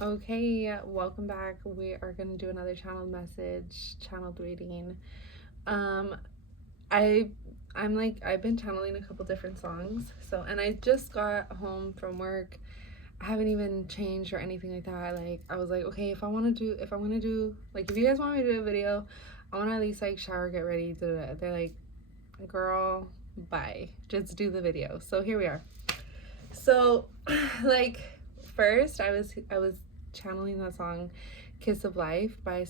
Okay, welcome back. We are gonna do another channeled message, channeled reading. Um, I I've been channeling a couple different songs. And I just got home from work. I haven't even changed or anything like that. Like I was like, okay, if I'm gonna do like if you guys want me to do a video, I wanna at least like shower, get ready, do that. They're like, girl, bye. Just do the video. So here we are. So like first I was channeling that song Kiss of Life by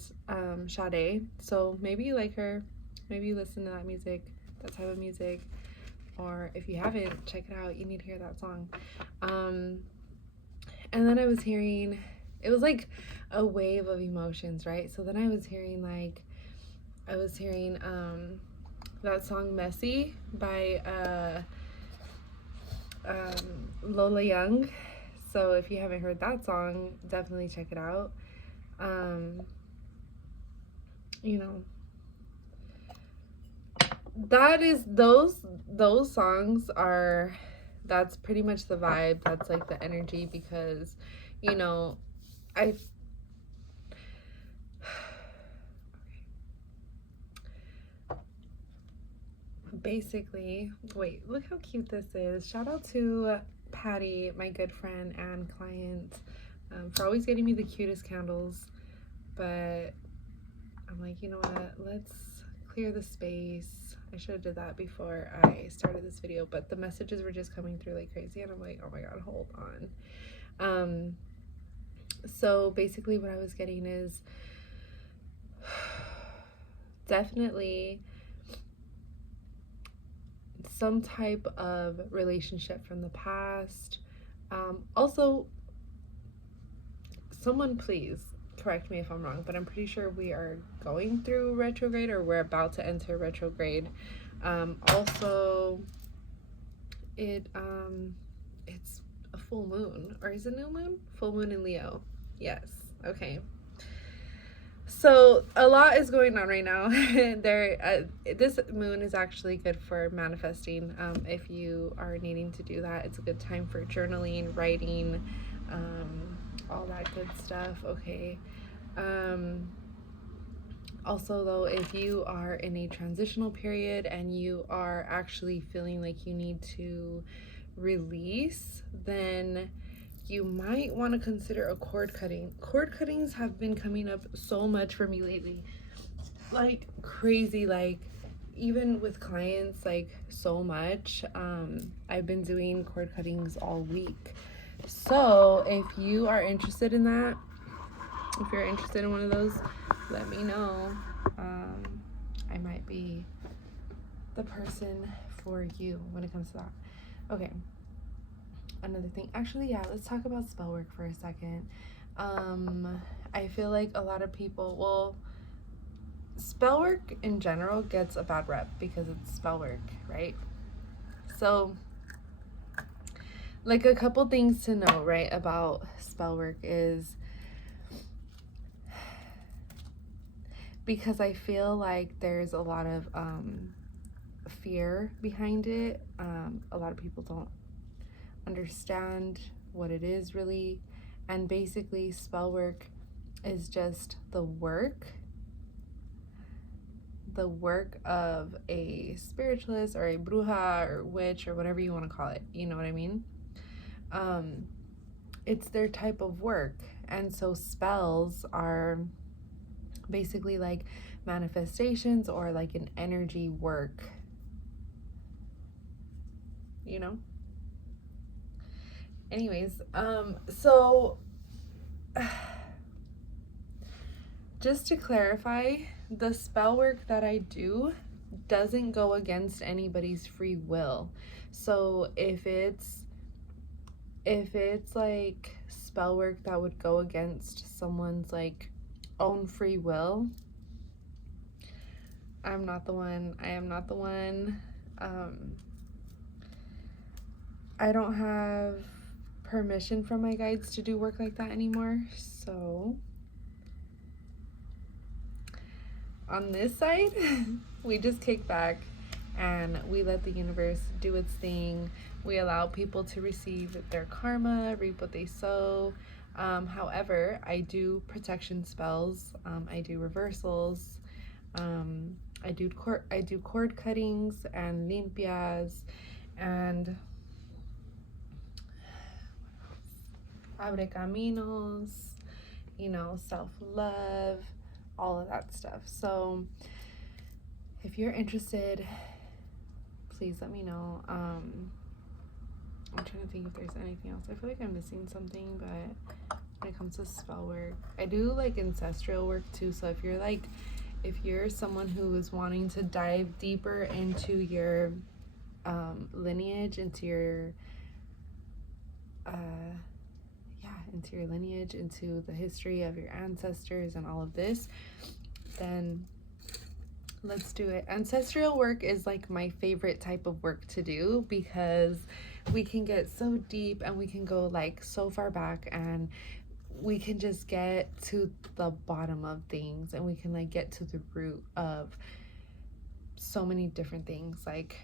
Sade. So maybe you like her, maybe you listen to that music, that type of music, or if you haven't, check it out. You need to hear that song. And then I was hearing, it was like a wave of emotions, right? So then I was hearing that song Messy by Lola Young. So if you haven't heard that song, definitely check it out. Um, you know, that is those songs are that's pretty much the vibe. That's like the energy because, you know, I basically wait, look how cute this is. Shout out to Patty, my good friend and client, for always getting me the cutest candles. But I'm like, you know what? Let's clear the space. I should have did that before I started this video, but the messages were just coming through like crazy, and I'm like, oh my god, hold on. So basically, what I was getting is definitely some type of relationship from the past. Also, someone please correct me if I'm wrong, but I'm pretty sure we are going through retrograde or we're about to enter retrograde. Also, it's a full moon, or is it new moon? Full moon in Leo. Yes. Okay. So a lot is going on right now. This moon is actually good for manifesting. If you are needing to do that, it's a good time for journaling, writing, all that good stuff. Okay. Also, though, if you are in a transitional period and you are actually feeling like you need to release, then you might want to consider a cord cutting. Cord cuttings have been coming up so much for me lately, like crazy, like even with clients, like so much. I've been doing cord cuttings all week. So if you are interested in that, if you're interested in one of those, let me know. I might be the person for you when it comes to that. Okay. Another thing, actually, yeah, let's talk about spell work for a second. I feel like a lot of people, well, spell work in general gets a bad rep because it's spell work, right? So like a couple things to know, right, about spell work is because I feel like there's a lot of fear behind it. A lot of people don't understand what it is really, and basically spell work is just the work of a spiritualist or a bruja or witch or whatever you want to call it, you know what I mean? It's their type of work, and so spells are basically like manifestations or like an energy work, you know? Anyways, so just to clarify, the spell work that I do doesn't go against anybody's free will. So if it's like spell work that would go against someone's like own free will, I'm not the one. I am not the one. I don't have permission from my guides to do work like that anymore. So on this side, we just kick back and we let the universe do its thing. We allow people to receive their karma, reap what they sow. However, I do protection spells. I do reversals. I do cord cuttings and limpias and abre caminos, self-love, all of that stuff. So if you're interested, please let me know. I'm trying to think if there's anything else. I feel like I'm missing something, but when it comes to spell work, I do like ancestral work too. So if you're someone who is wanting to dive deeper into your lineage, into the history of your ancestors and all of this, then let's do it. Ancestral work is like my favorite type of work to do because we can get so deep and we can go like so far back and we can just get to the bottom of things and we can like get to the root of so many different things. Like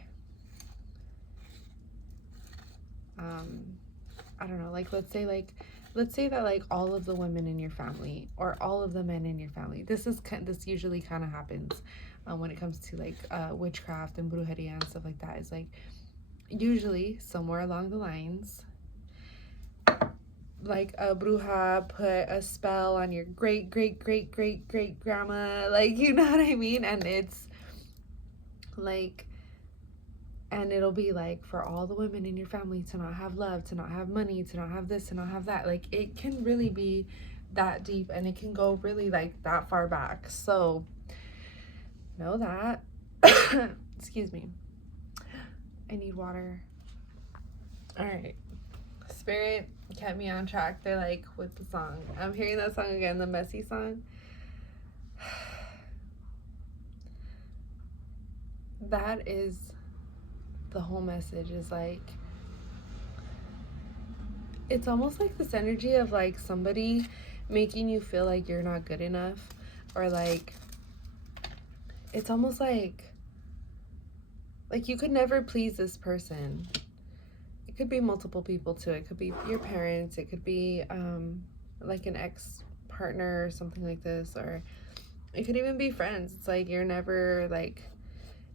I don't know, like let's say that like all of the women in your family or all of the men in your family, this usually kind of happens when it comes to like witchcraft and brujeria and stuff like that. Is like usually somewhere along the lines, like a bruja put a spell on your great great great great great grandma, like, you know what I mean? And it's like, and it'll be like for all the women in your family to not have love, to not have money, to not have this, to not have that. Like it can really be that deep and it can go really like that far back. So know that. Excuse me, I need water. All right, Spirit kept me on track. They're like with the song, I'm hearing that song again, the messy song. That is the whole message. Is like, it's almost like this energy of like somebody making you feel like you're not good enough, or like it's almost like you could never please this person. It could be multiple people too. It could be your parents, it could be like an ex-partner or something like this, or it could even be friends. It's like you're never like,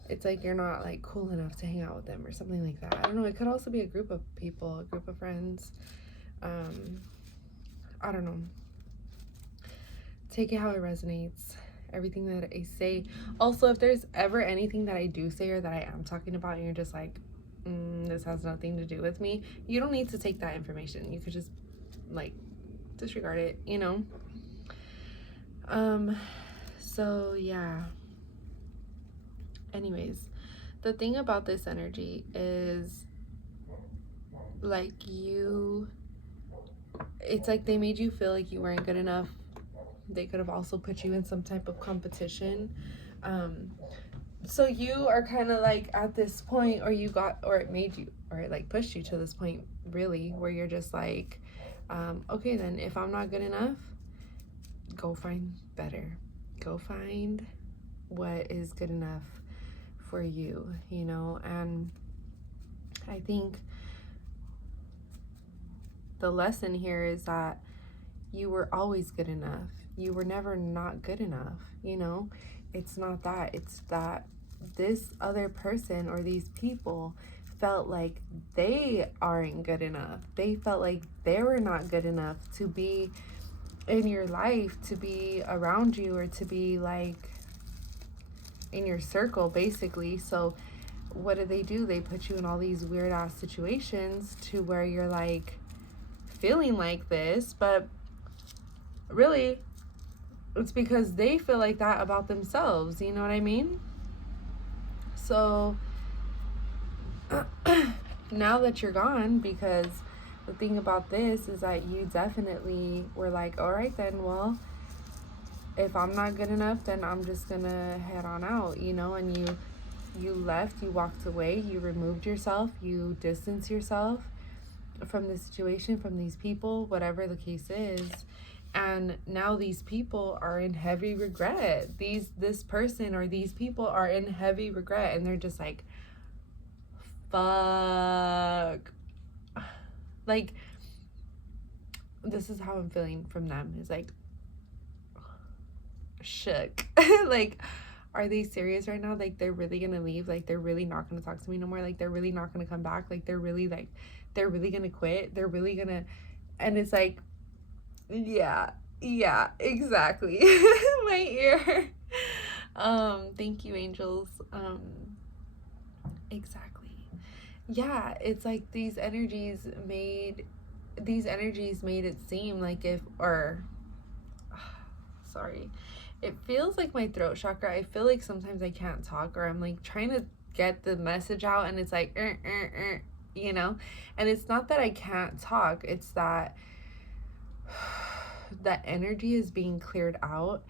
it's like you're not like cool enough to hang out with them or something like that. I don't know. It could also be a group of people, a group of friends. I don't know. Take it how it resonates. Everything that I say. Also, if there's ever anything that I do say or that I am talking about and you're just like, this has nothing to do with me, you don't need to take that information. You could just like disregard it, you know? So yeah. Anyways, the thing about this energy is like it's like they made you feel like you weren't good enough. They could have also put you in some type of competition. So you are kind of like at this point, or it made you, or it like pushed you to this point really, where you're just like, okay, then if I'm not good enough, go find better. Go find what is good enough for you, you know? And I think the lesson here is that you were always good enough. You were never not good enough, you know? It's not that. It's that this other person or these people felt like they aren't good enough. They felt like they were not good enough to be in your life, to be around you, or to be like in your circle, basically. So what do? They put you in all these weird ass situations to where you're like feeling like this, but really it's because they feel like that about themselves, you know what I mean? So now that you're gone, because the thing about this is that you definitely were like, all right then, well, if I'm not good enough, then I'm just gonna head on out, you know? And you left, you walked away, you removed yourself, you distanced yourself from the situation, from these people, whatever the case is. And now these people are in heavy regret. This person or these people are in heavy regret, and they're just like, fuck. Like, this is how I'm feeling from them. It's like shook. Like, are they serious right now? Like, they're really gonna leave? Like, they're really not gonna talk to me no more? Like, they're really not gonna come back? Like, they're really gonna quit? They're really gonna, and it's like, yeah, yeah, exactly. My ear. Thank you, angels. Exactly. Yeah, it's like these energies made it seem like if, or sorry, it feels like my throat chakra, I feel like sometimes I can't talk, or I'm like trying to get the message out and it's like you know. And it's not that I can't talk, it's that that energy is being cleared out.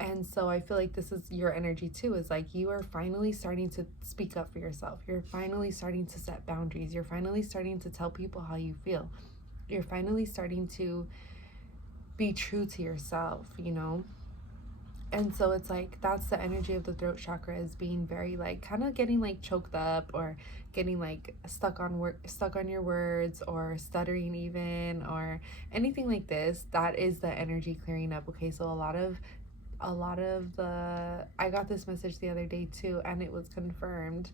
And so I feel like this is your energy too, is like you are finally starting to speak up for yourself. You're finally starting to set boundaries. You're finally starting to tell people how you feel. You're finally starting to be true to yourself, you know? And so it's like that's the energy of the throat chakra, is being very like kind of getting like choked up, or getting like stuck on your words, or stuttering even, or anything like this. That is the energy clearing up. Okay, so a lot of the, I got this message the other day too, and it was confirmed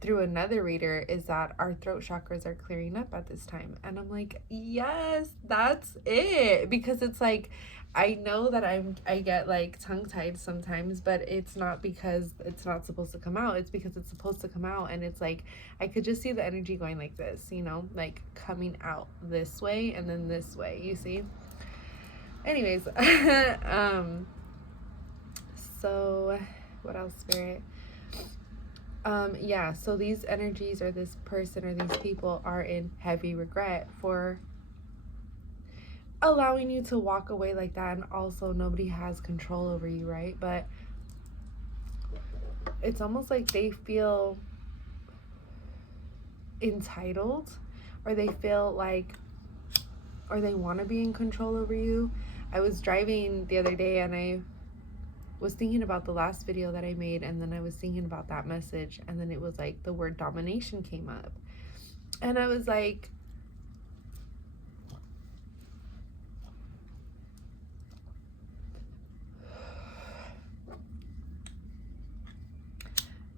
through another reader, is that our throat chakras are clearing up at this time. And I'm like, yes, that's it. Because it's like, I know that I get like tongue tied sometimes, but it's not because it's not supposed to come out. It's because it's supposed to come out. And it's like, I could just see the energy going like this, you know, like coming out this way and then this way, you see? Anyways, so what else, Spirit? Yeah, so these energies, or this person or these people, are in heavy regret for allowing you to walk away like that. And also, nobody has control over you, right? But it's almost like they feel entitled, or they feel like, or they want to be in control over you. I was driving the other day and I was thinking about the last video that I made, and then I was thinking about that message, and then it was like the word domination came up. And I was like,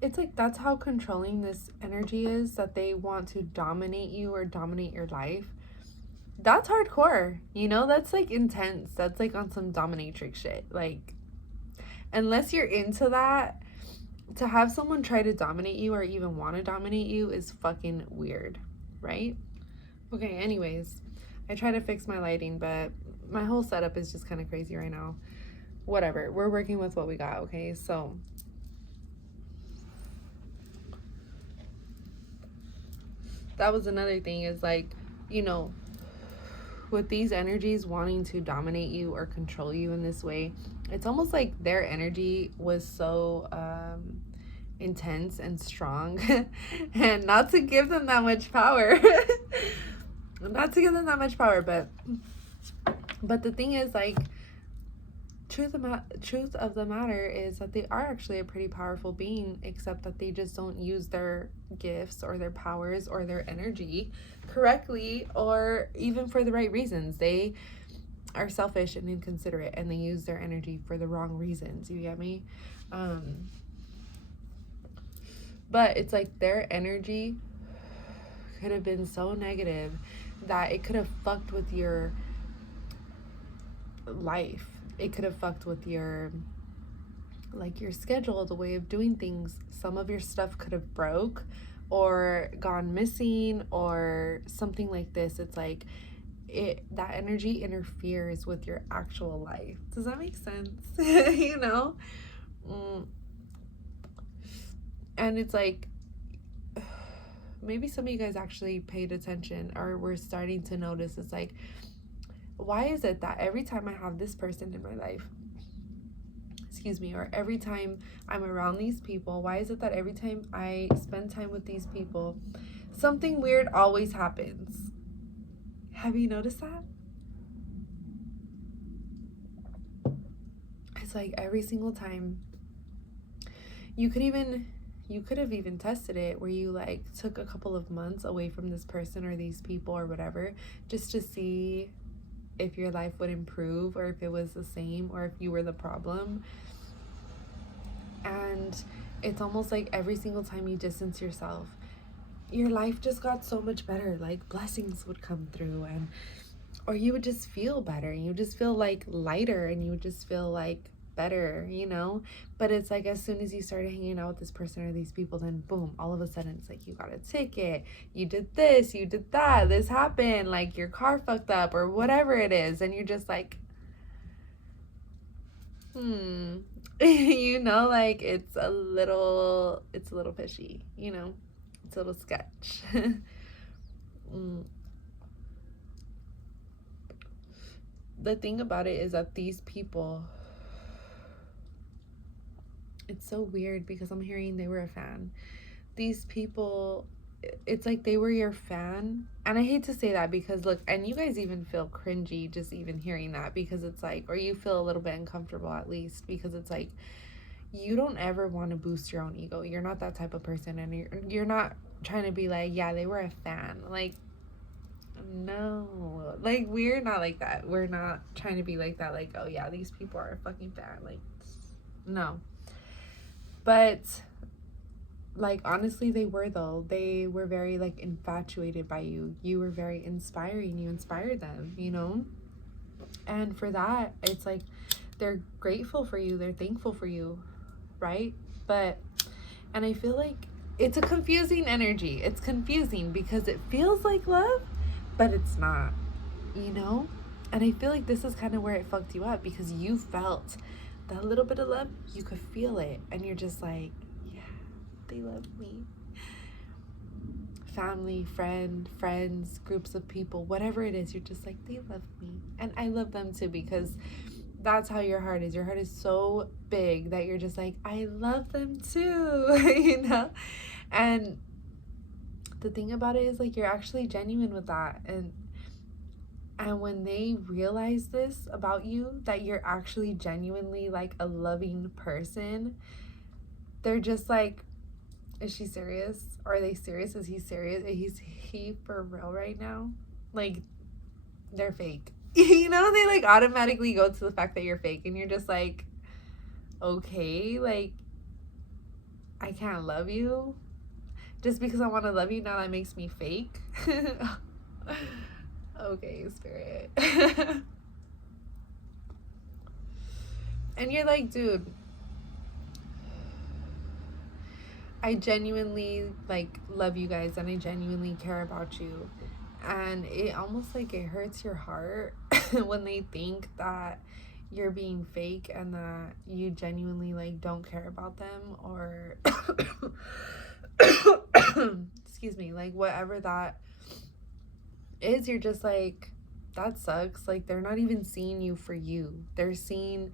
it's like that's how controlling this energy is, that they want to dominate you or dominate your life. That's hardcore, you know? That's like intense. That's like on some dominatrix shit. Like, unless you're into that, to have someone try to dominate you or even want to dominate you is fucking weird, right? Okay, anyways, I try to fix my lighting, but my whole setup is just kind of crazy right now. Whatever, we're working with what we got, okay? So that was another thing, is like, you know, with these energies wanting to dominate you or control you in this way, it's almost like their energy was so intense and strong. And not to give them that much power, not to give them that much power, but the thing is, like, truth of the matter is that they are actually a pretty powerful being, except that they just don't use their gifts or their powers or their energy correctly, or even for the right reasons. They are selfish and inconsiderate, and they use their energy for the wrong reasons. You get me? But it's like their energy could have been so negative that it could have fucked with your life. It could have fucked with your, like, your schedule, the way of doing things. Some of your stuff could have broke or gone missing or something like this. It's like that energy interferes with your actual life. Does that make sense? You know? And it's like, maybe some of you guys actually paid attention or were starting to notice. It's like, why is it that every time I have this person in my life, or every time I'm around these people, why is it that every time I spend time with these people, something weird always happens? Have you noticed that? It's like every single time. You could even you could have even tested it where you like took a couple of months away from this person or these people or whatever, just to see if your life would improve or if it was the same or if you were the problem. And it's almost like every single time you distance yourself, your life just got so much better. Like blessings would come through, and or you would just feel better. You would just feel like lighter, and you would just feel like better, you know? But it's like as soon as you started hanging out with this person or these people, then boom, all of a sudden it's like you got a ticket, you did this, you did that, this happened, like your car fucked up or whatever it is, and you're just like, you know, like it's a little fishy, you know? It's a little sketch. The thing about it is that these people, it's so weird because I'm hearing they were a fan. These people, it's like they were your fan. And I hate to say that because look, and you guys even feel cringy just even hearing that, because it's like, or you feel a little bit uncomfortable at least, because it's like, you don't ever want to boost your own ego. You're not that type of person, and you're not trying to be like, yeah, they were a fan. Like, no, like we're not like that. We're not trying to be like that, like, oh yeah, these people are a fucking fan. Like, no. But like honestly, they were though. They were very like infatuated by you. You were very inspiring. You inspired them, you know? And for that, it's like they're grateful for you, they're thankful for you, right? But and I feel like it's a confusing energy. It's confusing because it feels like love, but it's not, you know? And I feel like this is kind of where it fucked you up, because you felt that little bit of love, you could feel it, and you're just like, yeah, they love me. Family, friends, groups of people, whatever it is, you're just like, they love me. And I love them too, because that's how your heart is. Your heart is so big that you're just like, I love them too, you know? And the thing about it is like you're actually genuine with that. And when they realize this about you, that you're actually genuinely like a loving person, they're just like, is she serious? Are they serious? Is he serious? Is he for real right now? Like, they're fake. You know, they like automatically go to the fact that you're fake, and you're just like, okay, like, I can't love you. Just because I want to love you now, that makes me fake. Okay, spirit. And you're like, dude, I genuinely like love you guys, and I genuinely care about you. And it almost like it hurts your heart when they think that you're being fake and that you genuinely like don't care about them, or excuse me, like whatever that is, you're just like, that sucks. Like they're not even seeing you for you. They're seeing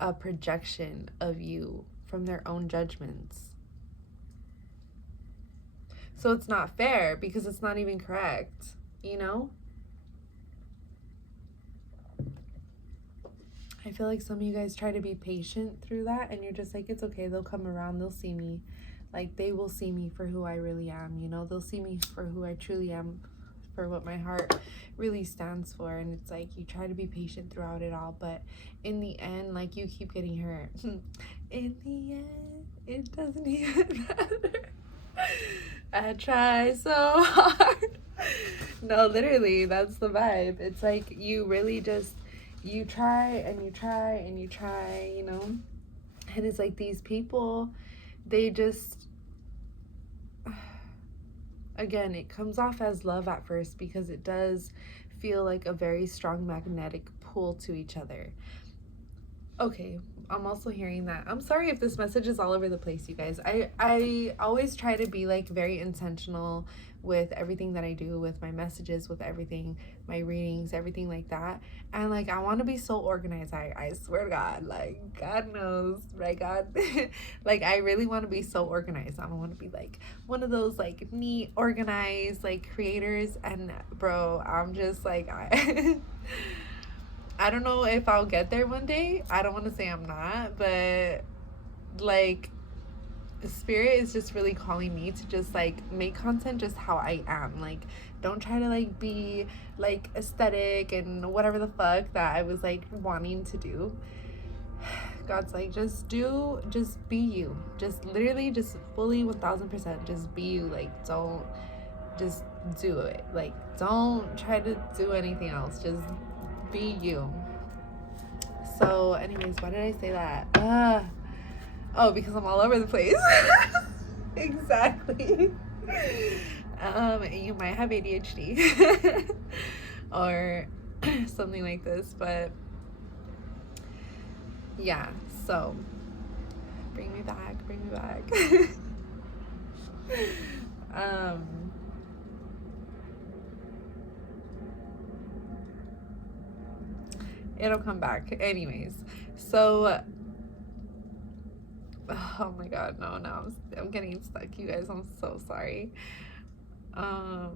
a projection of you from their own judgments. So it's not fair because it's not even correct, you know? I feel like some of you guys try to be patient through that, and you're just like, it's okay, they'll come around, they'll see me. Like, they will see me for who I really am, you know? They'll see me for who I truly am, for what my heart really stands for. And it's like, you try to be patient throughout it all, but in the end, like, you keep getting hurt. In the end, it doesn't even matter. I try so hard. No, literally, that's the vibe. It's like you really just, you try and you try and you try, you know? And it's like these people, they just, again, it comes off as love at first because it does feel like a very strong magnetic pull to each other. Okay, I'm also hearing that. I'm sorry if this message is all over the place, you guys. I always try to be like very intentional with everything that I do, with my messages, with everything, my readings, everything like that. And like, I want to be so organized. I swear to God, like, God knows, right, God? Like, I really want to be so organized. I don't want to be like one of those like neat, organized, like creators. And bro, I'm just like, I don't know if I'll get there one day. I don't want to say I'm not, but like, Spirit is just really calling me to just like make content just how I am. Like, don't try to like be like aesthetic and whatever the fuck that I was like wanting to do. God's like, just be you. Just literally, just fully 1000%, just be you. Like, don't, just do it. Like, don't try to do anything else. Just be you. So, anyways, why did I say that? Oh, because I'm all over the place. Exactly. You might have ADHD or something like this, but yeah, so bring me back. um It'll come back anyways. So oh my god, no, I'm getting stuck, you guys. I'm so sorry. Fuck,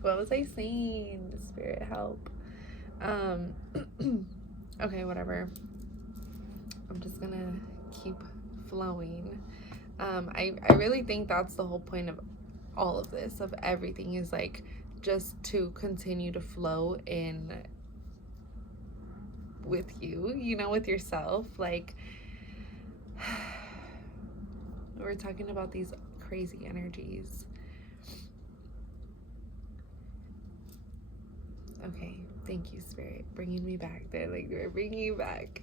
what was I saying? Spirit help. Okay, whatever. I'm just gonna keep flowing. I really think that's the whole point of all of this, of everything, is like just to continue to flow in with you, you know, with yourself. Like, we're talking about these crazy energies. Okay, thank you, Spirit, bringing me back. They're like, we're bringing you back.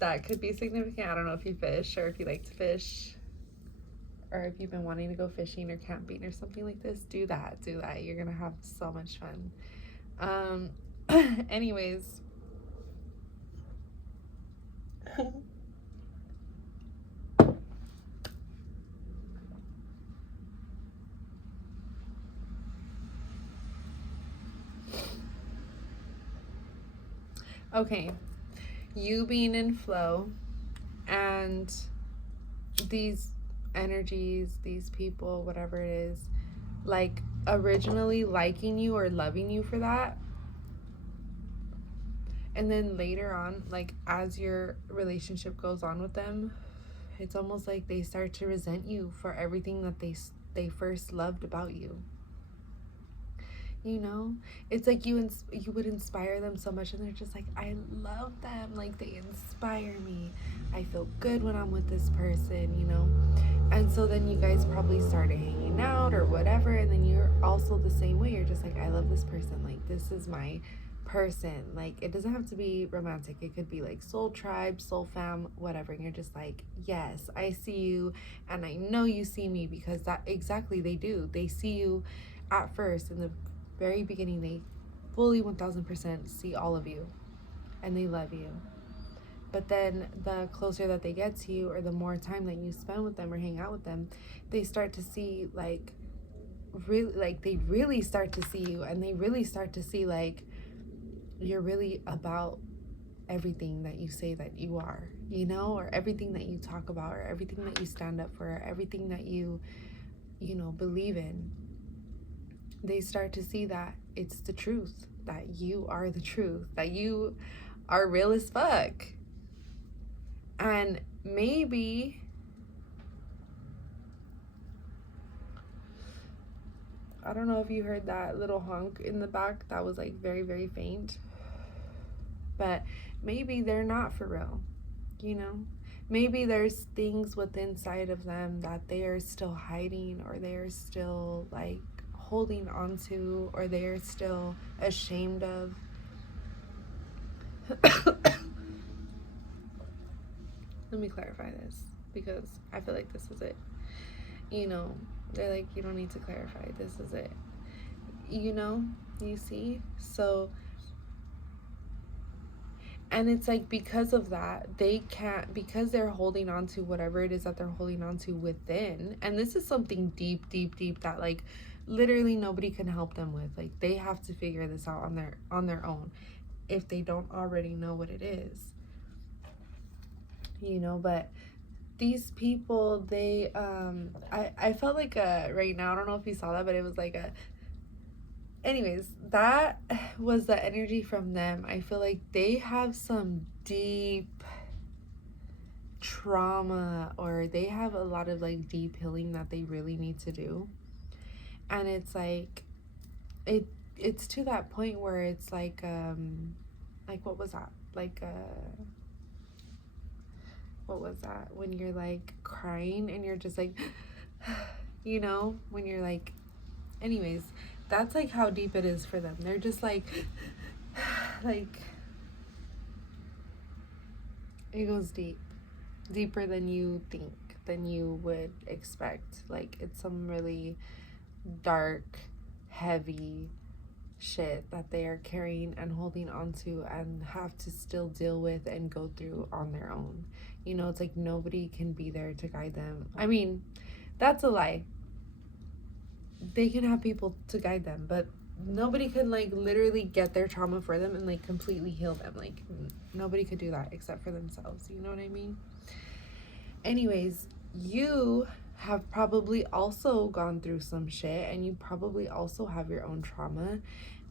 That could be significant. I don't know if you fish or if you like to fish, or if you've been wanting to go fishing or camping or something like this. Do that. You're gonna have so much fun. Anyways. Okay, you being in flow and these energies, these people, whatever it is, like originally liking you or loving you for that, and then later on, like as your relationship goes on with them, it's almost like they start to resent you for everything that they first loved about you. You know, it's like you would inspire them so much, and they're just like, I love them, like they inspire me, I feel good when I'm with this person, you know. And so then you guys probably started hanging out or whatever, and then you're also the same way. You're just like, I love this person, like this is my person. Like, it doesn't have to be romantic, it could be like soul tribe, soul fam, whatever. And you're just like, yes, I see you, and I know you see me, because that exactly, they do. They see you at first in the very beginning. They fully 1000% see all of you, and they love you. But then the closer that they get to you, or the more time that you spend with them or hang out with them, they start to see like really, like they really start to see you, and they really start to see like you're really about everything that you say that you are, you know, or everything that you talk about, or everything that you stand up for, or everything that you know, believe in. They start to see that it's the truth, that you are the truth, that you are real as fuck. And maybe I don't know if you heard that little honk in the back. That was like very, very faint. But maybe they're not for real, you know? Maybe there's things within inside of them that they are still hiding, or they are still like holding on to, or they are still ashamed of. Let me clarify this, because I feel like this is it. You know, they're like, you don't need to clarify, this is it. You know, you see? So, and it's like, because of that, they can't, because they're holding on to whatever it is that they're holding on to within. And this is something deep, deep, deep that like literally nobody can help them with. Like, they have to figure this out on their own, if they don't already know what it is, you know. But these people, they I felt like right now, I don't know if you saw that, but it was like anyways, that was the energy from them. I feel like they have some deep trauma, or they have a lot of like deep healing that they really need to do. And it's like it's to that point where it's like what was that? Like what was that? When you're like crying and you're just like you know, when you're like, anyways, that's like how deep it is for them. They're just like like it goes deep, deeper than you think, than you would expect. Like it's some really dark, heavy shit that they are carrying and holding onto and have to still deal with and go through on their own. You know, it's like nobody can be there to guide them. I mean, that's a lie. They can have people to guide them, but nobody can like literally get their trauma for them and like completely heal them. Like nobody could do that except for themselves. You know what I mean? Anyways, you have probably also gone through some shit, and you probably also have your own trauma,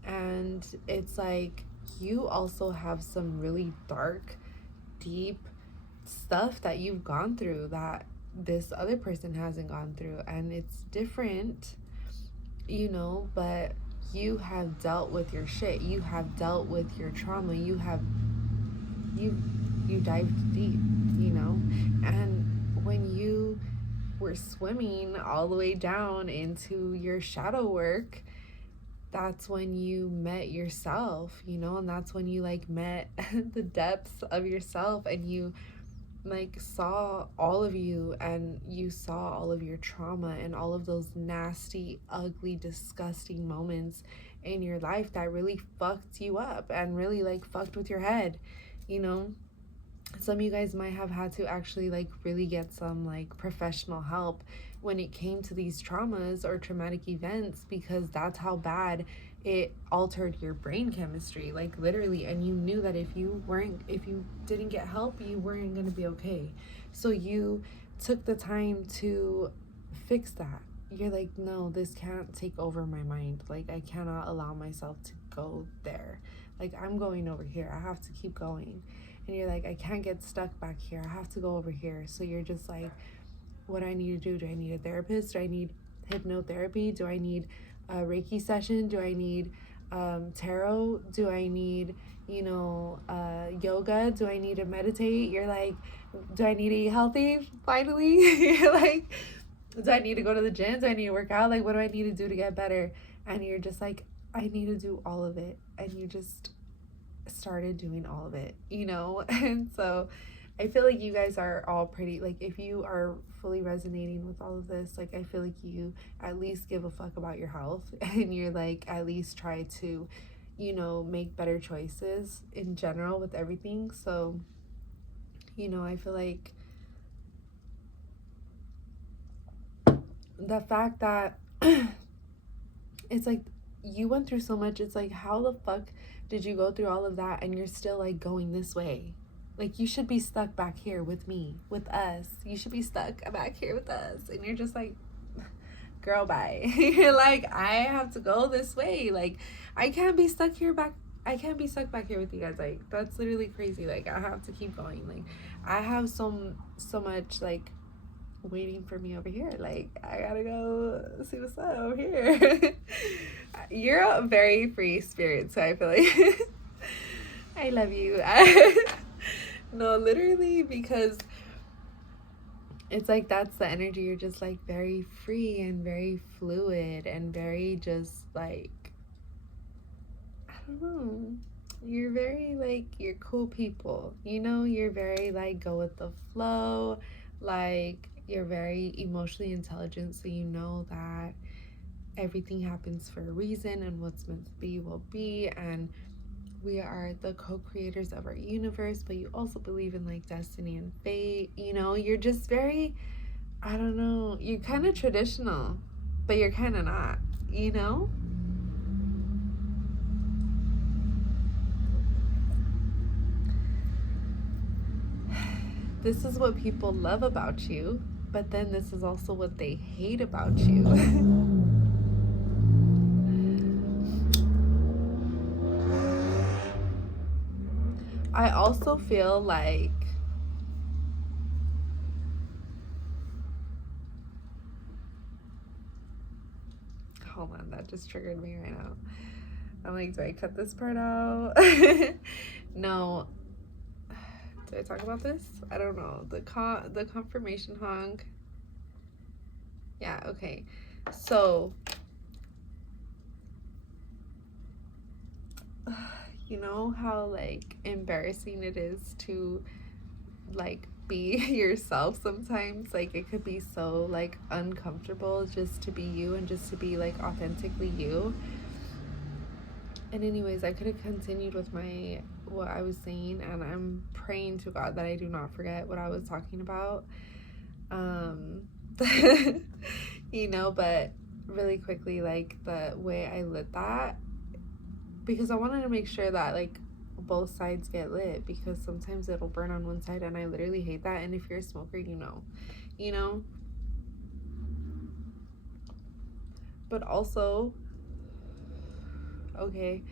and it's like you also have some really dark, deep stuff that you've gone through that this other person hasn't gone through, and it's different, you know, but you have dealt with your shit, you have dealt with your trauma, you dived deep, you know. And when you were swimming all the way down into your shadow work, that's when you met yourself, you know, and that's when you like met the depths of yourself, and you like saw all of you, and you saw all of your trauma and all of those nasty, ugly, disgusting moments in your life that really fucked you up and really like fucked with your head, you know. Some of you guys might have had to actually like really get some like professional help when it came to these traumas or traumatic events, because that's how bad it altered your brain chemistry, like literally. And you knew that if you didn't get help, you weren't going to be okay. So you took the time to fix that. You're like, no, this can't take over my mind. Like I cannot allow myself to go there. Like I'm going over here, I have to keep going. And you're like, I can't get stuck back here, I have to go over here. So you're just like, what do I need to do? Do I need a therapist? Do I need hypnotherapy? Do I need a Reiki session? Do I need tarot? Do I need, you know, yoga? Do I need to meditate? You're like, do I need to eat healthy? Finally, you're like, do I need to go to the gym? Do I need to work out? Like, what do I need to do to get better? And you're just like, I need to do all of it. And you just started doing all of it, you know. And so I feel like you guys are all pretty, like if you are fully resonating with all of this, like I feel like you at least give a fuck about your health, and you're like at least try to, you know, make better choices in general with everything. So, you know, I feel like the fact that it's like you went through so much, it's like, how the fuck did you go through all of that and you're still like going this way? Like you should be stuck back here with me, with us. You should be stuck back here with us. And you're just like, girl, bye. You're like, I have to go this way. Like I can't be stuck back here with you guys. Like that's literally crazy. Like I have to keep going. Like I have so much like waiting for me over here. Like I gotta go see what's up over here. You're a very free spirit, so I feel like I love you. No, literally, because it's like that's the energy. You're just like very free and very fluid and very just like, I don't know, you're very like, you're cool people, you know. You're very like go with the flow, like you're very emotionally intelligent, so you know that everything happens for a reason, and what's meant to be will be, and we are the co-creators of our universe. But you also believe in like destiny and fate, you know. You're just very, I don't know, you're kind of traditional, but you're kind of not, you know. This is what people love about you, but then this is also what they hate about you. I also feel like hold on, that just triggered me right now. I'm like, do I cut this part out? No. Did I talk about this? I don't know. The confirmation honk. Yeah, okay. So, you know how like embarrassing it is to like be yourself sometimes? Like it could be so like uncomfortable just to be you and just to be like authentically you. And anyways, I could have continued with my what I was saying, and I'm praying to God that I do not forget what I was talking about. Um you know, but really quickly, like the way I lit that, because I wanted to make sure that like both sides get lit, because sometimes it'll burn on one side and I literally hate that. And if you're a smoker, you know. But also, okay,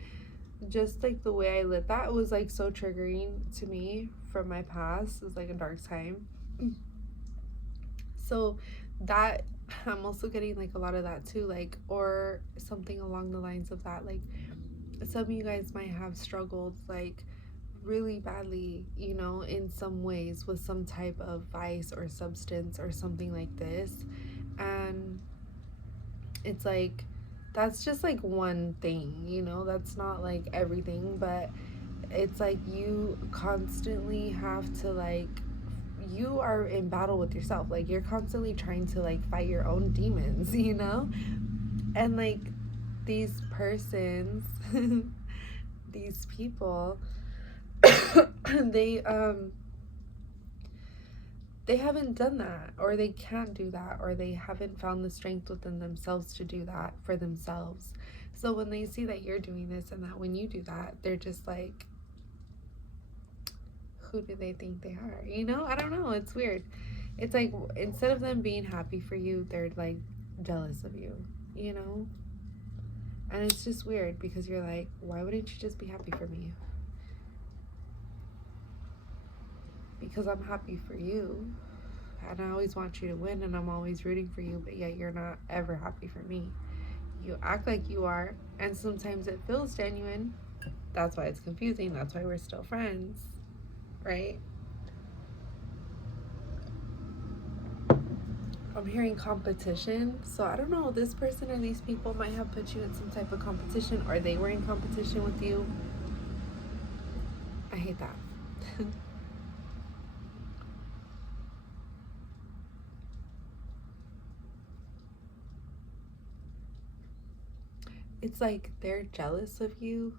just like the way I lit that was like so triggering to me from my past. It was like a dark time. So that I'm also getting like a lot of that too, like, or something along the lines of that. Like some of you guys might have struggled like really badly, you know, in some ways with some type of vice or substance or something like this. And it's like that's just like one thing, you know, that's not like everything, but it's like you constantly have to like you are in battle with yourself, like you're constantly trying to like fight your own demons, you know. And like these persons these people they they haven't done that, or they can't do that, or they haven't found the strength within themselves to do that for themselves. So when they see that you're doing this and that when you do that, they're just like, who do they think they are? You know, I don't know. It's weird. It's like instead of them being happy for you, they're like jealous of you, you know? And it's just weird because you're like, why wouldn't you just be happy for me? Because I'm happy for you. And I always want you to win and I'm always rooting for you, but yet you're not ever happy for me. You act like you are, and sometimes it feels genuine. That's why it's confusing. That's why we're still friends, right? I'm hearing competition. So I don't know, this person or these people might have put you in some type of competition, or they were in competition with you. I hate that. It's like they're jealous of you,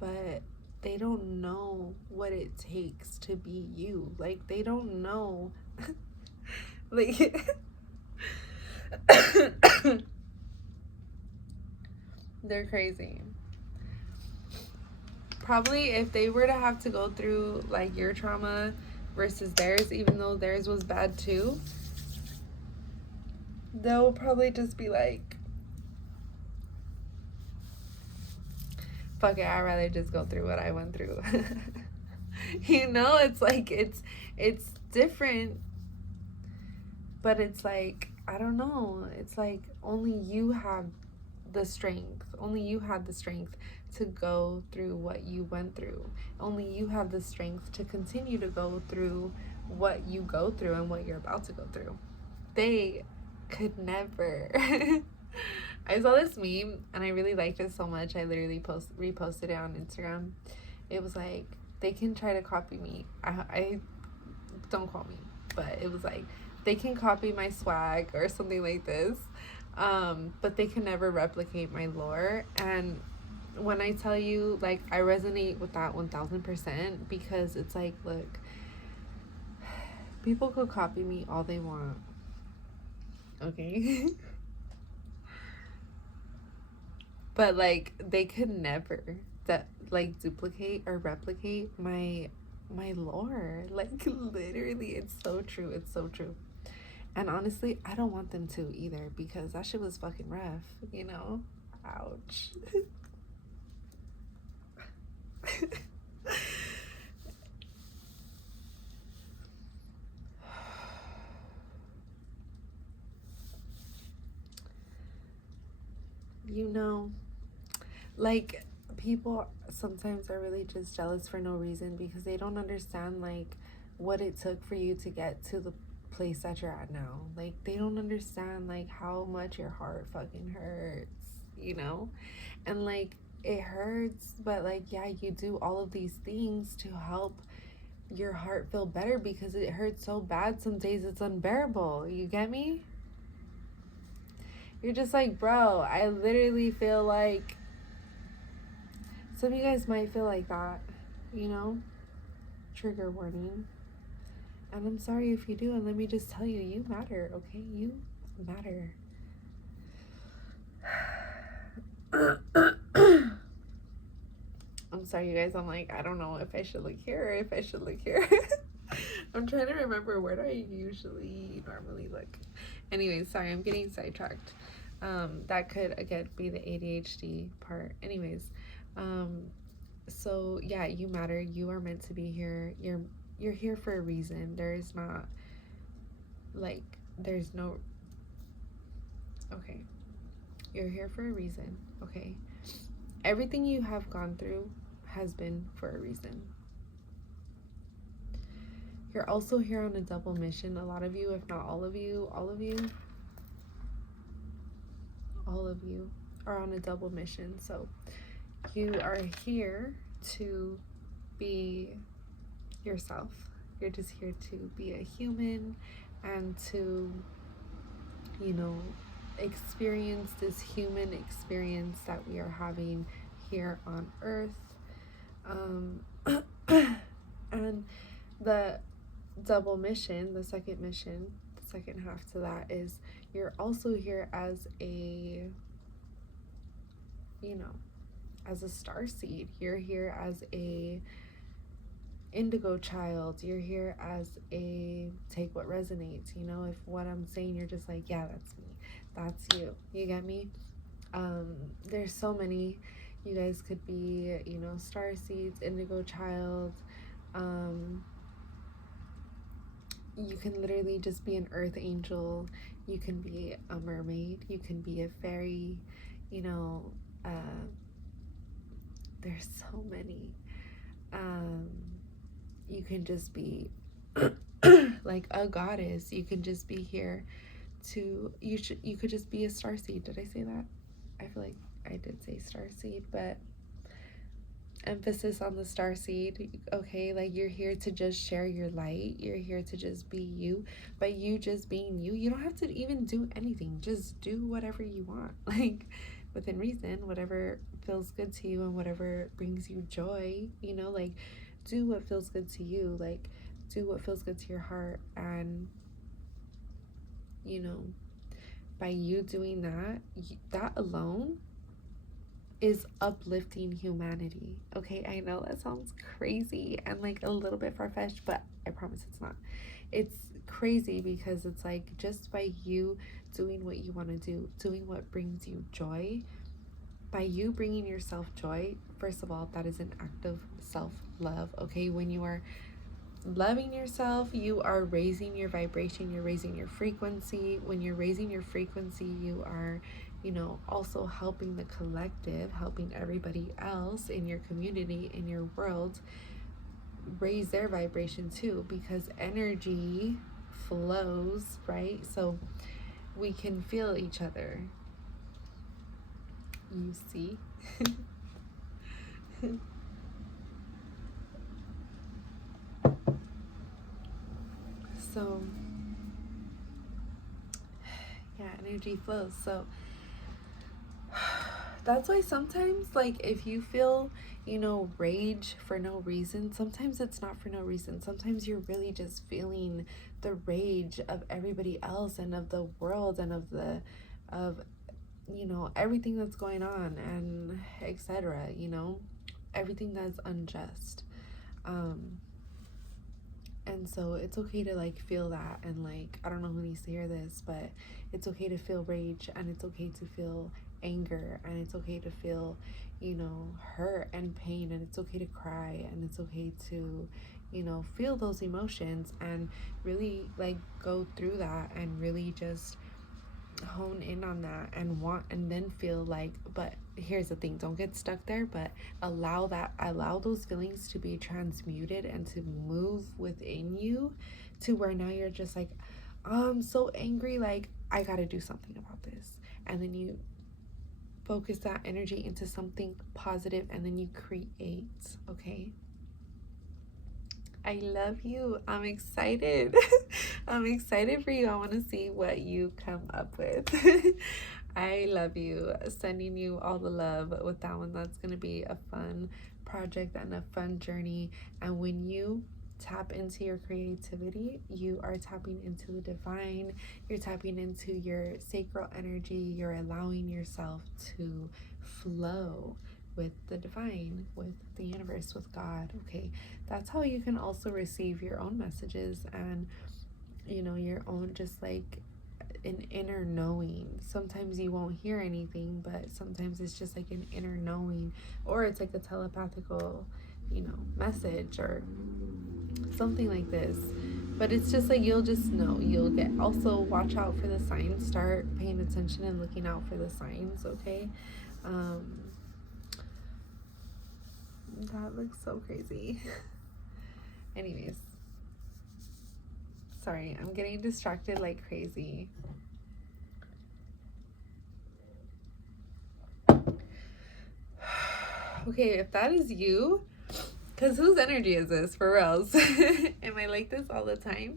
but they don't know what it takes to be you. Like they don't know. Like they're crazy. Probably if they were to have to go through like your trauma versus theirs, even though theirs was bad too, they'll probably just be like, fuck it, I'd rather just go through what I went through. You know, it's like it's different, but it's like, I don't know, it's like only you have the strength. Only you had the strength to go through what you went through. Only you have the strength to continue to go through what you go through and what you're about to go through. They could never. I saw this meme and I really liked it so much. I literally reposted it on Instagram. It was like, they can try to copy me. I don't quote me, but it was like, they can copy my swag or something like this, but they can never replicate my lore. And when I tell you, like, I resonate with that 1000%, because it's like, look, people could copy me all they want, okay? But like they could never that like duplicate or replicate my lore. Like literally, it's so true. It's so true. And honestly, I don't want them to either, because that shit was fucking rough, you know? Ouch. you know, like, people sometimes are really just jealous for no reason because they don't understand, like, what it took for you to get to the place that you're at now. Like, they don't understand, like, how much your heart fucking hurts, you know? And, like, it hurts, but, like, yeah, you do all of these things to help your heart feel better because it hurts so bad some days it's unbearable. You get me? You're just like, bro, I literally feel like some of you guys might feel like that, you know? Trigger warning. And I'm sorry if you do, and let me just tell you, you matter, okay? You matter. I'm sorry, you guys. I'm like, I don't know if I should look here or if I should look here. I'm trying to remember where do I usually normally look. Anyways, sorry, I'm getting sidetracked. That could, again, be the ADHD part. Anyways, so yeah, you matter. You are meant to be here. You're here for a reason. There's not, like, there's no, okay. You're here for a reason, okay? Everything you have gone through has been for a reason. You're also here on a double mission. A lot of you, if not all of you are on a double mission. So you are here to be yourself. You're just here to be a human and to, you know, experience this human experience that we are having here on Earth. And the double mission, the second mission, the second half to that is you're also here as a, you know, as a star seed. You're here as a indigo child. You're here as a take what resonates. You know, if what I'm saying you're just like, yeah, that's me, that's you. You get me? There's so many. You guys could be, you know, star seeds, indigo child. You can literally just be an earth angel. You can be a mermaid. You can be a fairy. You know, there's so many. You can just be like a goddess. You can just be here to, you could just be a starseed. Did I say that? I feel like I did say starseed, but emphasis on the starseed. Okay, like, you're here to just share your light. You're here to just be you. But you just being you, you don't have to even do anything. Just do whatever you want, like, within reason, whatever feels good to you and whatever brings you joy, you know, like, do what feels good to you, like, do what feels good to your heart. And, you know, by you doing that, that alone is uplifting humanity. Okay, I know that sounds crazy and like a little bit far-fetched, but I promise it's not. It's crazy because it's like, just by you doing what you want to do, doing what brings you joy, by you bringing yourself joy, first of all, that is an act of self-love. Okay, when you are loving yourself, you are raising your vibration, you're raising your frequency. When you're raising your frequency, you are, you know, also helping the collective, helping everybody else in your community, in your world, raise their vibration too, because energy flows, right? So we can feel each other. You see? So yeah, energy flows. So that's why sometimes, like, if you feel, you know, rage for no reason, sometimes it's not for no reason. Sometimes you're really just feeling the rage of everybody else and of the world and of you know, everything that's going on and etc., you know, everything that's unjust. And so it's okay to, like, feel that. And, like, I don't know who needs to hear this, but it's okay to feel rage, and it's okay to feel anger, and it's okay to feel, you know, hurt and pain, and it's okay to cry, and it's okay to, you know, feel those emotions and really, like, go through that and really just hone in on that and then feel like, but here's the thing, don't get stuck there, but allow those feelings to be transmuted and to move within you to where now you're just like, oh, I'm so angry, like I gotta do something about this. And then you focus that energy into something positive and then you create. Okay, I love you. I'm excited. I'm excited for you. I want to see what you come up with. I love you. Sending you all the love with that one. That's going to be a fun project and a fun journey. And when you tap into your creativity, you are tapping into the divine. You're tapping into your sacral energy. You're allowing yourself to flow with the divine, with the universe, with God. Okay, that's how you can also receive your own messages and, you know, your own just like an inner knowing. Sometimes you won't hear anything, but sometimes it's just like an inner knowing, or it's like a telepathical, you know, message or something like this. But it's just like you'll just know. You'll get, also watch out for the signs. Start paying attention and looking out for the signs. Okay. That looks so crazy. Anyways, sorry, I'm getting distracted like crazy. Okay, if that is you, because whose energy is this, for reals? Am I like this all the time?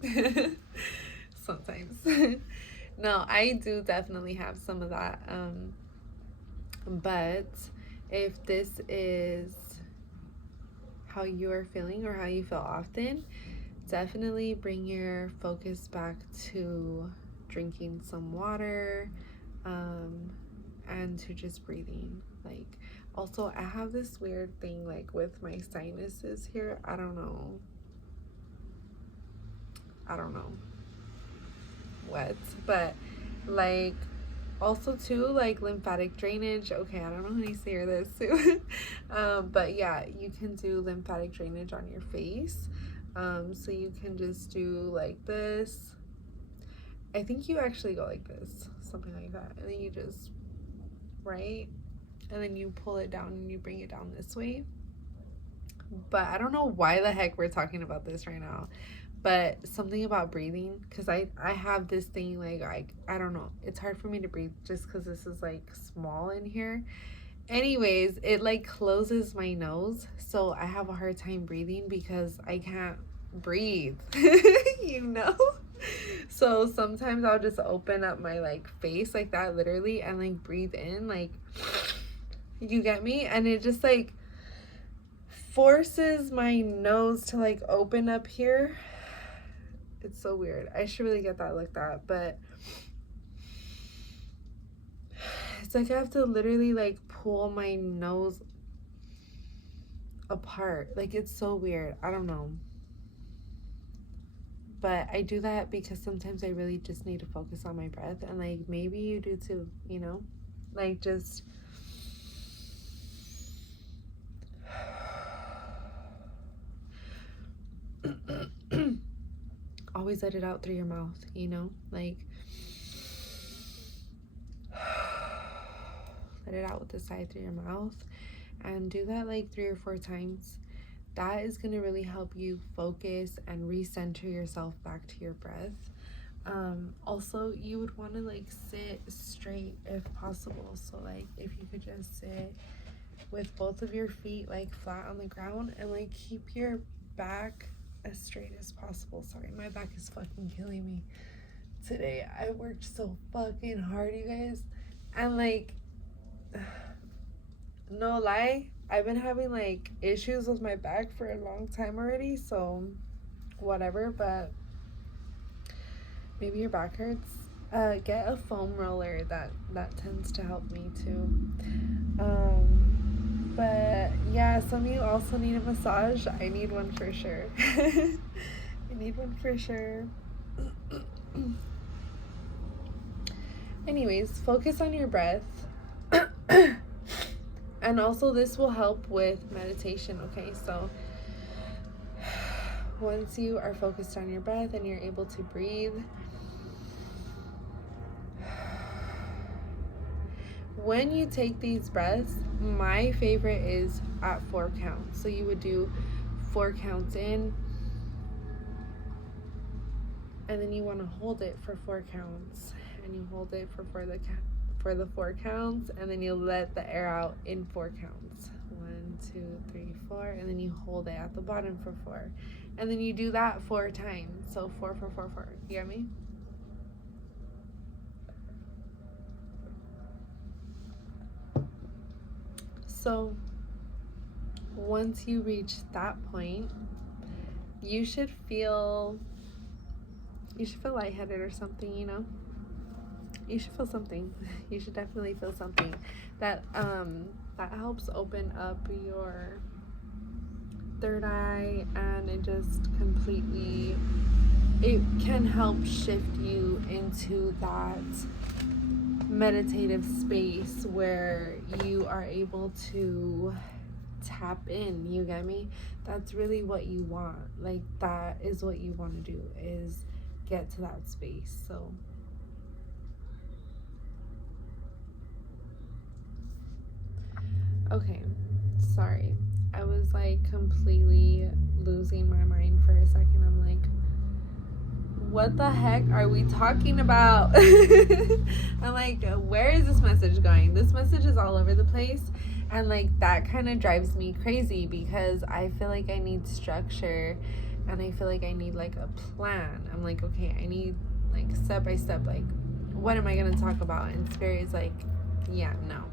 Sometimes. No, I do definitely have some of that. But if this is how you are feeling or how you feel often, definitely bring your focus back to drinking some water, and to just breathing. Like, also, I have this weird thing like with my sinuses here. I don't know what, but like also too, like lymphatic drainage. Okay, I don't know how to say this too. But yeah, you can do lymphatic drainage on your face. So you can just do like this. I think you actually go like this, something like that, and then you just, right, and then you pull it down and you bring it down this way. But I don't know why the heck we're talking about this right now, but something about breathing, because I have this thing like I don't know, it's hard for me to breathe just because this is like small in here. Anyways, it like closes my nose, so I have a hard time breathing because I can't breathe. You know, so sometimes I'll just open up my like face like that literally and like breathe in, like, you get me, and it just like forces my nose to like open up here. It's so weird. I should really get that looked at, but it's like I have to literally like pull my nose apart. Like, it's so weird. I don't know. But I do that because sometimes I really just need to focus on my breath, and like maybe you do too, you know? Like, just always let it out through your mouth, you know? Like, let it out with the side through your mouth, and do that like 3 or 4 times. That is going to really help you focus and recenter yourself back to your breath. Also, you would want to like sit straight if possible. So like if you could just sit with both of your feet like flat on the ground and like keep your back as straight as possible. Sorry, my back is fucking killing me today. I worked so fucking hard, you guys, and like, no lie, I've been having like issues with my back for a long time already, so whatever. But maybe your back hurts, get a foam roller. That tends to help me too. But yeah, some of you also need a massage. I need one for sure. I need one for sure. Anyways, focus on your breath. And also this will help with meditation, okay? So once you are focused on your breath and you're able to breathe, when you take these breaths, my favorite is at 4 counts. So you would do 4 counts in, and then you want to hold it for 4 counts, and you hold it for the 4 counts, and then you let the air out in 4 counts. 1, 2, 3, 4, and then you hold it at the bottom for 4, and then you do that 4 times. So 4, 4, 4, 4. You get me? So once you reach that point, you should feel lightheaded or something, you know? You should feel something. You should definitely feel something that helps open up your third eye, and it can help shift you into that meditative space where you are able to tap in. You get me? That's really what you want. Like, that is what you want to do, is get to that space. So okay, sorry, I was like completely losing my mind for a second. I'm like, what the heck are we talking about? I'm like, where is this message going? This message is all over the place, and like that kind of drives me crazy because I feel like I need structure, and I feel like I need like a plan. I'm like, okay, I need like step by step, like what am I gonna talk about? And Spirit is like, yeah, no.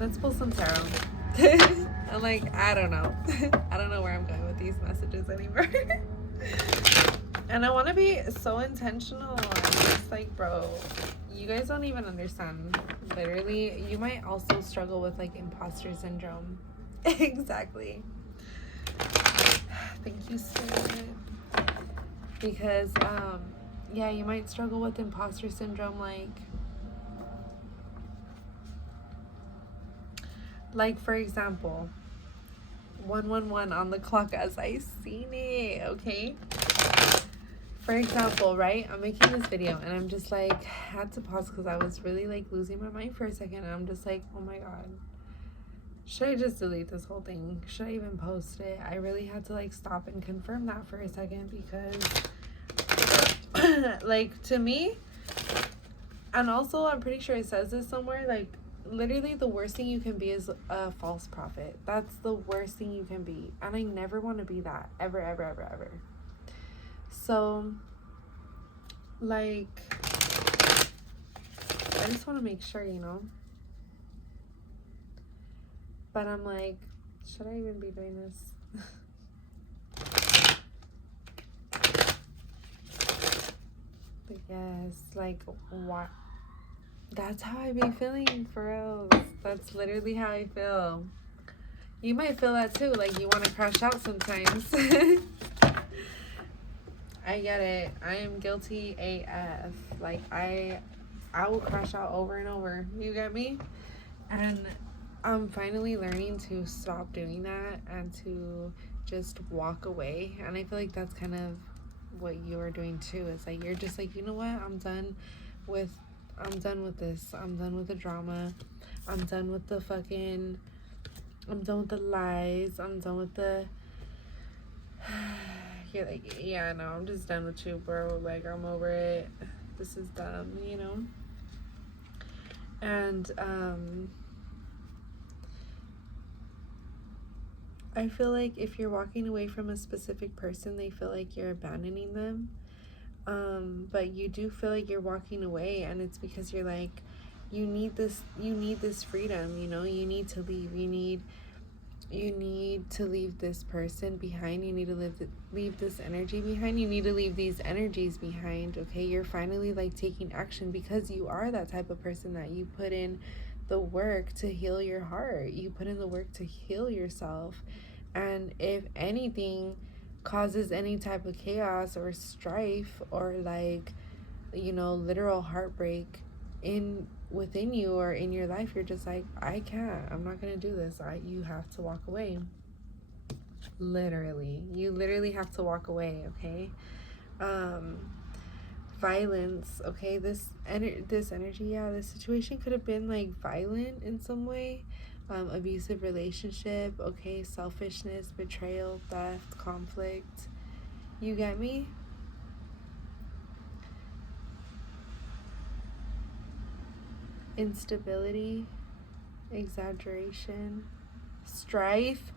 Let's pull some tarot. I'm like, I don't know. I don't know where I'm going with these messages anymore. And I want to be so intentional. I'm just like, bro, you guys don't even understand. Literally, you might also struggle with like imposter syndrome. Exactly. Thank you, Spirit. Because, yeah, you might struggle with imposter syndrome, like for example, 111 on the clock as I seen it, okay? For example, right? I'm making this video and I'm just like, had to pause because I was really like losing my mind for a second. And I'm just like, oh my God, should I just delete this whole thing? Should I even post it? I really had to like stop and confirm that for a second because like to me, and also I'm pretty sure it says this somewhere, like literally the worst thing you can be is a false prophet. That's the worst thing you can be, and I never want to be that, ever, ever, ever, ever. So like I just want to make sure, you know, but I'm like, should I even be doing this? But yes, like what, that's how I be feeling, for real. That's literally how I feel. You might feel that too, like you want to crash out sometimes. I get it. I am guilty AF. Like I will crash out over and over. You get me? And I'm finally learning to stop doing that and to just walk away. And I feel like that's kind of what you're doing too. It's like you're just like, you know what? I'm done with this. I'm done with the drama. I'm done with the lies. I'm done with the you're like, yeah, no, I'm just done with you, bro. Like, I'm over it. This is dumb, you know? And I feel like if you're walking away from a specific person, they feel like you're abandoning them. But you do feel like you're walking away, and it's because you're like, you need this freedom, you know? You need to leave. You need to leave this person behind. You need to leave this energy behind. You need to leave these energies behind, okay? You're finally like taking action because you are that type of person that you put in the work to heal your heart. You put in the work to heal yourself. And if anything causes any type of chaos or strife or like, you know, literal heartbreak within you or in your life, you're just like, I can't, I'm not gonna do this. You have to walk away. Literally. You literally have to walk away, okay? Violence, okay? This energy, yeah, this situation could have been like violent in some way. Abusive relationship, okay? Selfishness, betrayal, theft, conflict. You get me? Instability, exaggeration, strife.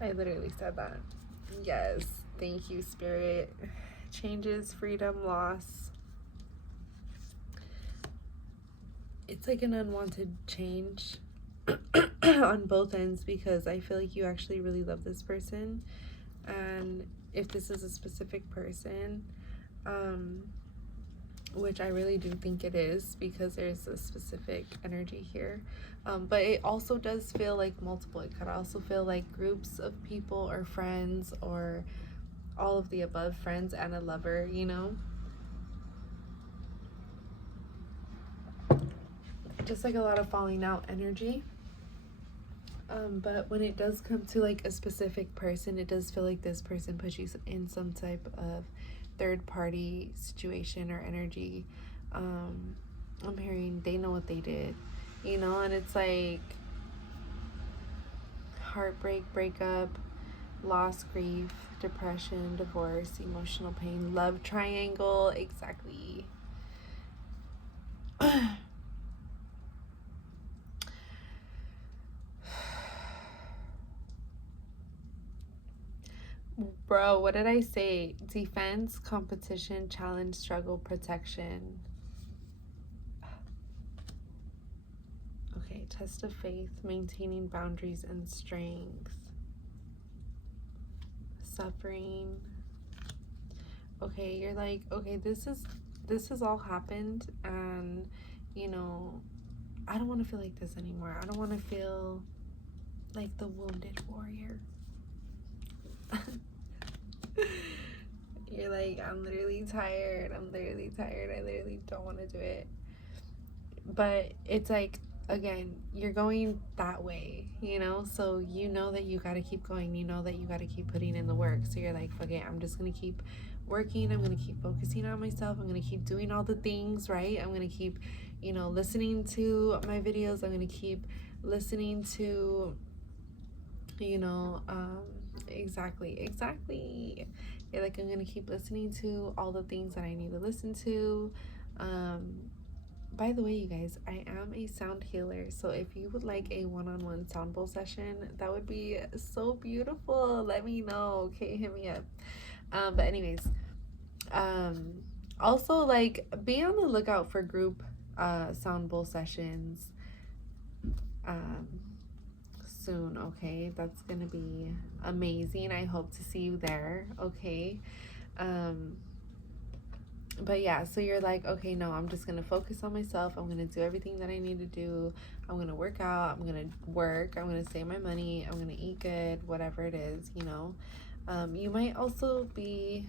I literally said that. Yes. Thank you, Spirit. Changes, freedom, loss. It's like an unwanted change on both ends, because I feel like you actually really love this person. And if this is a specific person, which I really do think it is, because there's a specific energy here. But it also does feel like multiple. It could also feel like groups of people or friends or all of the above, friends and a lover, you know? Just like a lot of falling out energy. But when it does come to like a specific person, it does feel like this person puts you in some type of third party situation or energy. I'm hearing they know what they did, you know, and it's like heartbreak, breakup, loss, grief, depression, divorce, emotional pain, love triangle. Exactly. Bro, what did I say? Defense, competition, challenge, struggle, protection. Okay, test of faith, maintaining boundaries and strength. Suffering. Okay, you're like, okay, this has all happened, and you know, I don't want to feel like this anymore. I don't want to feel like the wounded warrior. You're like, I'm literally tired. I literally don't want to do it. But it's like, again, you're going that way, you know? So you know that you got to keep going. You know that you got to keep putting in the work. So you're like, fuck it, I'm just going to keep working. I'm going to keep focusing on myself. I'm going to keep doing all the things, right? I'm going to keep, you know, listening to my videos. I'm going to keep listening to, you know, exactly. You're like, I'm going to keep listening to all the things that I need to listen to. By the way, you guys, I am a sound healer, so if you would like a one-on-one sound bowl session, that would be so beautiful. Let me know, okay? Hit me up. But anyways, also, like, be on the lookout for group sound bowl sessions soon, okay? That's gonna be amazing. I hope to see you there, okay? But yeah, so you're like, okay, no, I'm just gonna focus on myself. I'm gonna do everything that I need to do. I'm gonna work out. I'm gonna work. I'm gonna save my money. I'm gonna eat good, whatever it is, you know. You might also be,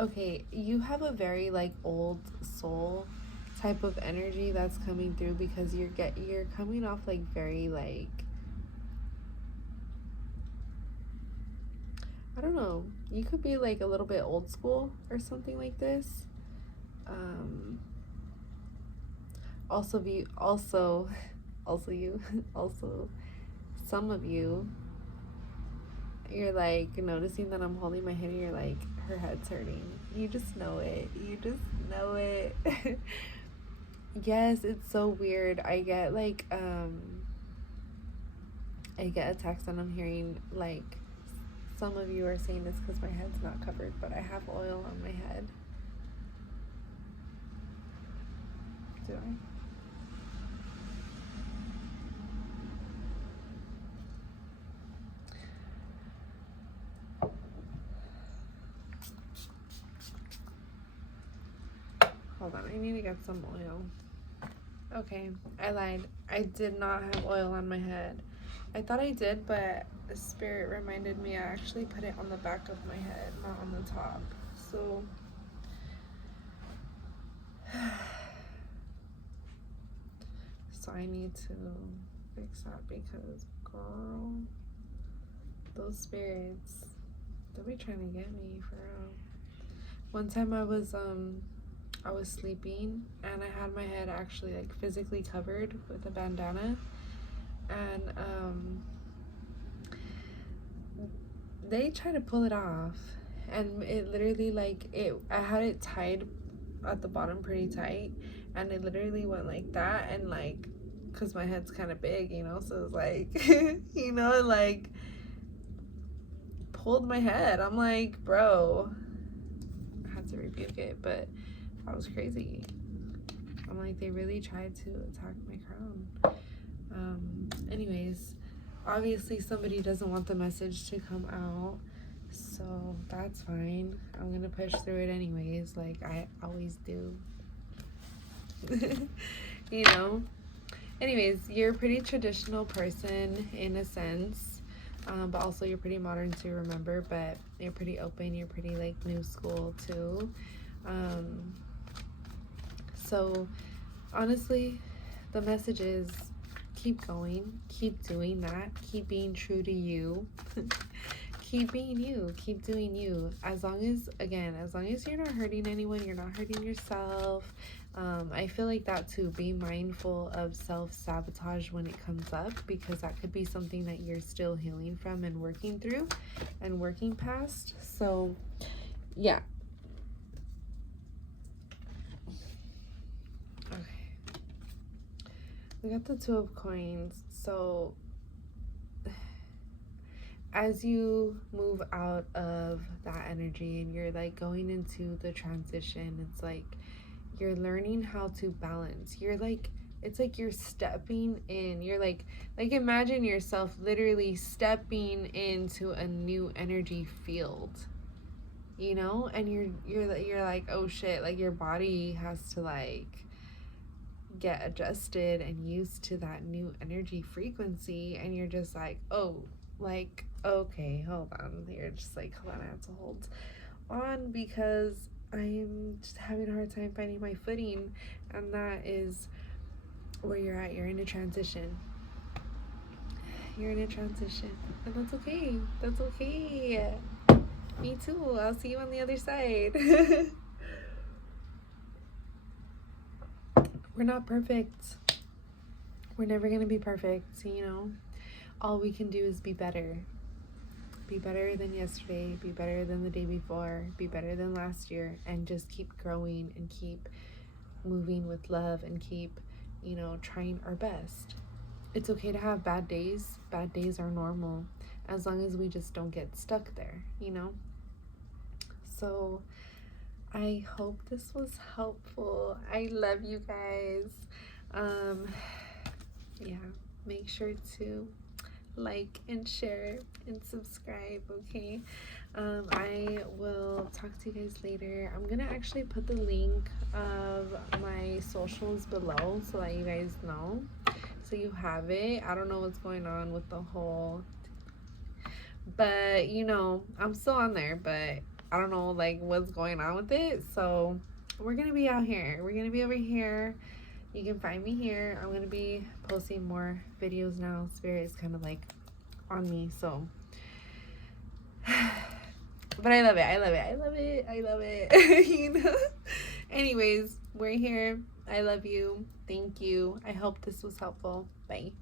okay, you have a very like old soul type of energy that's coming through, because you're coming off like very like, I don't know, you could be like a little bit old school or something like this. Also you also you also, some of you, you're like noticing that I'm holding my head and you're like, her head's hurting. You just know it. Yes, it's so weird. I get like I get a text and I'm hearing like, some of you are saying this because my head's not covered, but I have oil on my head. Do I? Hold on, I need to get some oil. Okay, I lied. I did not have oil on my head. I thought I did, but the spirit reminded me I actually put it on the back of my head, not on the top. So So I need to fix that because, girl, those spirits, they'll be trying to get me for real. One time I was sleeping and I had my head actually like physically covered with a bandana, and they tried to pull it off, and it literally like I had it tied at the bottom pretty tight, and it literally went like that, and like, because my head's kind of big, you know, so it's like you know, like pulled my head. I'm like, bro, I had to rebuke it, but that was crazy. I'm like, they really tried to attack my crown. Anyways, obviously somebody doesn't want the message to come out, so that's fine. I'm gonna push through it anyways, like I always do. You know? Anyways, you're a pretty traditional person in a sense, but also you're pretty modern to remember, but you're pretty open, you're pretty like new school too. So honestly, the message is keep going, keep doing that, keep being true to you. Keep being you, keep doing you. As long as you're not hurting anyone, you're not hurting yourself. I feel like that too. Be mindful of self-sabotage when it comes up, because that could be something that you're still healing from and working through and working past. So yeah. Okay. We got the Two of Coins. So as you move out of that energy and you're like going into the transition, it's like you're learning how to balance. You're like, it's like you're stepping in. You're like imagine yourself literally stepping into a new energy field, you know, and you're like, oh shit, like your body has to like get adjusted and used to that new energy frequency, and you're just like, oh, like, okay, hold on. You're just like, hold on, I have to hold on because I'm just having a hard time finding my footing. And that is where you're at. You're in a transition. You're in a transition. And that's okay. That's okay. Me too. I'll see you on the other side. We're not perfect. We're never going to be perfect, you know. All we can do is be better. Be better than yesterday, be better than the day before, be better than last year, and just keep growing and keep moving with love and keep, you know, trying our best. It's okay to have bad days. Bad days are normal, as long as we just don't get stuck there, you know. So I hope this was helpful. I love you guys. Yeah, make sure to like and share and subscribe, okay? I will talk to you guys later. I'm gonna actually put the link of my socials below so that you guys know, so you have it. I don't know what's going on with the whole, but you know, I'm still on there, but I don't know like what's going on with it. So we're gonna be out here, we're gonna be over here. You can find me here. I'm gonna be posting more videos now. Spirit is kind of like on me, so but I love it. You know. Anyways, we're here. I love you. Thank you. I hope this was helpful. Bye.